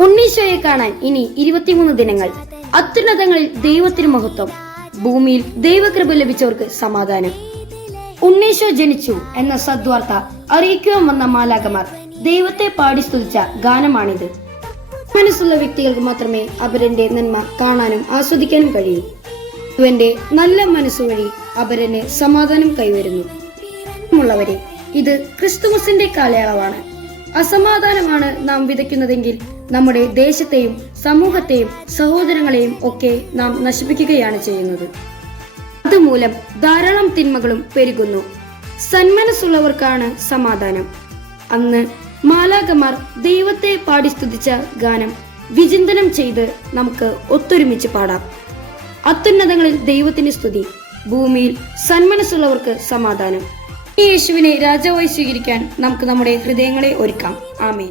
ഉണ്ണീശോയെ കാണാൻ ഇനി 23 ദിനങ്ങൾ. അത്യുന്നതങ്ങളിൽ ദൈവത്തിന് മഹത്വം, ഭൂമിയിൽ ദൈവകൃപ ലഭിച്ചവർക്ക് സമാധാനം. ഉണ്ണീശോ ജനിച്ചു എന്ന സദ്വാർത്ത അറിയിക്കുവാൻ വന്ന മാലാഖമാർ ദൈവത്തെ പാടി സ്തുതിച്ച ഗാനമാണിത്. മനസ്സുള്ള വ്യക്തികൾക്ക് മാത്രമേ അപരന്റെ നന്മ കാണാനും ആസ്വദിക്കാനും കഴിയൂ. ഇവന്റെ നല്ല മനസ്സുവഴി അപരന് സമാധാനം കൈവരുന്നു. ുള്ളവരെ, ഇത് ക്രിസ്തുമസിന്റെ കാലയളവാണ്. അസമാധാനമാണ് നാം വിതയ്ക്കുന്നതെങ്കിൽ നമ്മുടെ ദേശത്തെയും സമൂഹത്തെയും സഹോദരങ്ങളെയും ഒക്കെ നാം നശിപ്പിക്കുകയാണ് ചെയ്യുന്നത്. അതുമൂലം ധാരാളം തിന്മകളും പെരുകുന്നു. സന്മനസ്സുള്ളവർക്കാണ് സമാധാനം. അന്ന് മാലാഖമാർ ദൈവത്തെ പാടി സ്തുതിച്ച ഗാനം വിചിന്തനം ചെയ്ത് നമുക്ക് ഒത്തൊരുമിച്ച് പാടാം. അത്യുന്നതങ്ങളിൽ ദൈവത്തിന് സ്തുതി, ഭൂമിയിൽ സന്മനസ്സുള്ളവർക്ക് സമാധാനം. യേശുവിനെ രാജാവായി സ്വീകരിക്കാൻ നമുക്ക് നമ്മുടെ ഹൃദയങ്ങളെ ഒരുക്കാം. ആമേൻ.